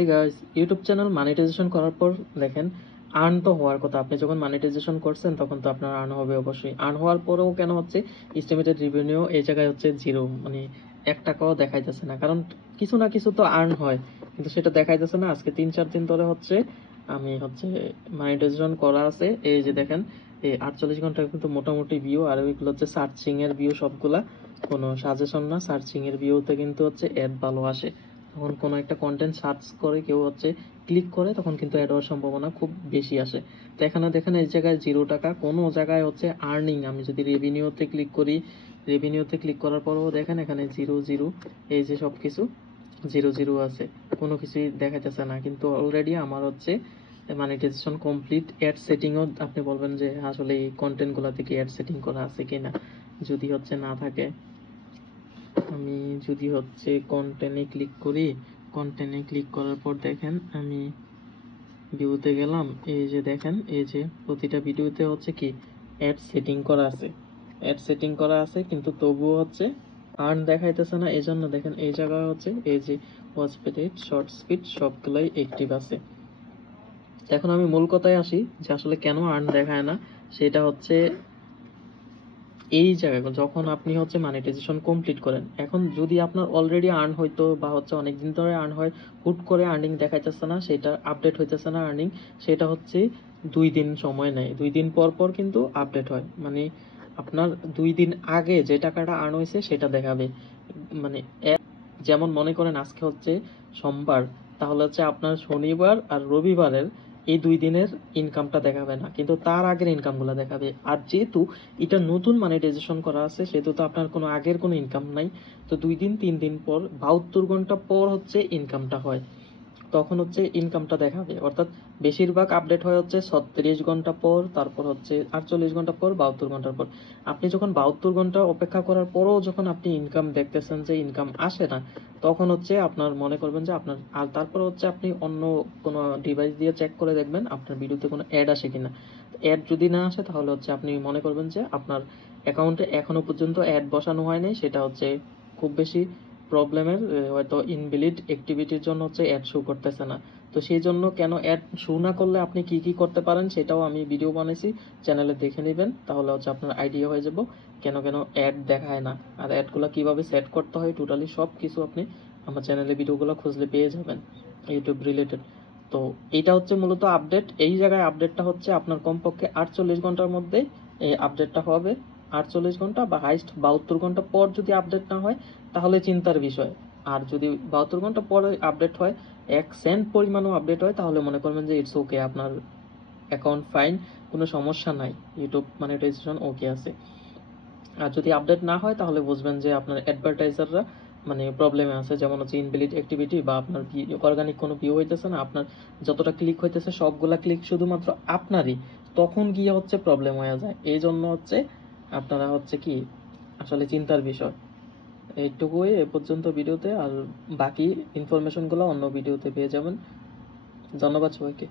এই guys, YouTube channel monetization করার পর দেখেন আর্ন তো হওয়ার কথা। আপনি যখন মনিটাইজেশন করছেন তখন তো আপনার আর্ন হবে অবশ্যই। আর্ন হওয়ার পরেও কেন হচ্ছে এস্টিমেটেড রেভিনিউ এই জায়গায় হচ্ছে জিরো, মানে 1 টাকাও দেখাইতেছে না। কারণ কিছু না কিছু তো আর্ন হয়, কিন্তু সেটা দেখাইতেছে না। আজকে 3-4 দিন ধরে হচ্ছে আমি হচ্ছে মনিটাইজেশন করা আছে। এই যে দেখেন, এই 48 ঘন্টা কিন্তু মোটামুটি ভিউ, আর ওইগুলো হচ্ছে সার্চিং এর ভিউ সবগুলা, কোনো সাজেশন না। সার্চিং এর ভিউতে কিন্তু হচ্ছে অ্যাড ভালো আসে। যখন কোনো একটা কন্টেন্ট সার্চ করে কেউ হচ্ছে ক্লিক করে, তখন কিন্তু অ্যাড হওয়ার সম্ভাবনা খুব বেশি আসে। তো এখানে দেখেন এই জায়গায় 0 টাকা, কোনো জায়গায় হচ্ছে আর্নিং। আমি যদি রেভিনিউতে ক্লিক করি, রেভিনিউতে ক্লিক করার পরেও দেখেন এখানে জিরো জিরো, এই যে সব কিছু জিরো জিরো আছে, কোনো কিছুই দেখাইতেছে না। কিন্তু অলরেডি আমার হচ্ছে মনিটাইজেশন কমপ্লিট। অ্যাড সেটিংও আপনি বলবেন যে আসলে এই কন্টেন্টগুলো থেকে অ্যাড সেটিং করা আছে কিনা। যদি হচ্ছে না থাকে, আমি যদি হচ্ছে কন্টেন্টে ক্লিক করি, কন্টেন্টে ক্লিক করার পর দেখেন আমি ভিউতে গেলাম। এই যে দেখেন, এই যে প্রতিটা ভিডিওতে হচ্ছে কি অ্যাড সেটিং করা আছে, অ্যাড সেটিং করা আছে, কিন্তু তবুও হচ্ছে আর্ন দেখাইতেছে না। এই জন্য দেখেন এই জায়গায় হচ্ছে এই যে ওয়াচ স্পিড, শর্ট স্পিড সবগুলাই অ্যাক্টিভ আছে। এখন আমি মূল কথায় আসি যে আসলে কেন আর্ন দেখায় না। সেটা হচ্ছে এই জায়গায় যখন আপনি হচ্ছে মনিটাইজেশন কমপ্লিট করেন, এখন যদি আপনার অলরেডি আর্ন হইতো বা হচ্ছে অনেকদিন ধরে আর্ন হয়, হুট করে আর্নিং দেখাইতেছে না, সেটা আপডেট হইতেছে না আর্নিং, সেটা হচ্ছে 2 দিন সময় নেয়। 2 দিন পর পর কিন্তু আপডেট হয়, মানে আপনার 2 দিন আগে যে টাকাটা আর্ন হয়েছে সেটা দেখাবে। মানে যেমন মনে করেন আজকে হচ্ছে সোমবার, তাহলে হচ্ছে আপনার শনিবার আর রবিবারের এই 2 দিনের ইনকামটা দেখাবে না, কিন্তু তার আগের ইনকামগুলো দেখাবে। আর যেহেতু এটা নতুন মনিটাইজেশন করা আছে, সেহেতু তো আপনার কোনো আগের কোনো ইনকাম নাই। তো 2 দিন 3 দিন পর 72 ঘন্টা পর হচ্ছে ইনকামটা হয়, তখন হচ্ছে ইনকামটা দেখাবে। অর্থাৎ বেশিরভাগ আপডেট হয় হচ্ছে 36 ঘন্টা পর, তারপর হচ্ছে 48 ঘন্টা পর, 72 ঘন্টার পর। আপনি যখন 72 ঘন্টা অপেক্ষা করার পরও যখন আপনি ইনকাম দেখতেছেন যে ইনকাম আসে না, তখন হচ্ছে আপনার মনে করবেন যে আপনার, আর তারপর হচ্ছে আপনি অন্য কোনো ডিভাইস দিয়ে চেক করে দেখবেন আপনার ভিডিওতে কোনো অ্যাড আসে কিনা। অ্যাড যদি না আসে, তাহলে হচ্ছে আপনি মনে করবেন যে আপনার অ্যাকাউন্টে এখনো পর্যন্ত অ্যাড বসানো হয়নি, সেটা হচ্ছে খুব বেশি প্রবলেমের, হয়তো ইনভ্যালিড অ্যাক্টিভিটির জন্য হচ্ছে অ্যাড শো করতেছে না। তো সেই জন্য কেন অ্যাড শো না করলে আপনি কি কি করতে পারেন সেটাও আমি ভিডিও বানাইছি, চ্যানেলে দেখে নেবেন। তাহলে হচ্ছে আপনার আইডিয়া হয়ে যাব কেন কেন অ্যাড দেখায় না, আর অ্যাডগুলো কিভাবে সেট করতে হয়, টোটালি সব কিছু আপনি আমার চ্যানেলে ভিডিওগুলো খুঁজলে পেয়ে যাবেন ইউটিউব রিলেটেড। তো এইটা হচ্ছে মূলত আপডেট। এই জায়গায় আপডেটটা হচ্ছে আপনার কমপক্ষে 48 ঘন্টার মধ্যে এই আপডেটটা হবে। 48 ঘন্টা বা হাইস্ট 72 ঘন্টা পর যদি আপডেট না হয়, তাহলে চিন্তার বিষয়। আর যদি 72 ঘন্টা পরে আপডেট হয়, 1 সেন্ট পরিমাণও আপডেট হয়, তাহলে মনে করবেন যে ইটস ওকে, আপনার অ্যাকাউন্ট ফাইন, কোনো সমস্যা নাই, ইউটিউব মনিটাইজেশন ওকে আছে। আর যদি আপডেট না হয়, তাহলে বুঝবেন যে আপনার অ্যাডভার্টাইজাররা মানে প্রবলেমে আছে, যেমন হচ্ছে ইনভ্যালিড অ্যাক্টিভিটি, বা আপনার অর্গানিক কোনো ভিউ হইতেছে না, আপনার যতটা ক্লিক হইতেছে সবগুলা ক্লিক শুধুমাত্র আপনারই, তখন গিয়ে হচ্ছে প্রবলেম হয়ে যায়। এই জন্য হচ্ছে আপনারা হচ্ছে কি আসলে চিন্তার বিষয়। এইটুকুই এ পর্যন্ত ভিডিওতে, আর বাকি ইনফরমেশনগুলো অন্য ভিডিওতে পেয়ে যাবেন। ধন্যবাদ সবাইকে।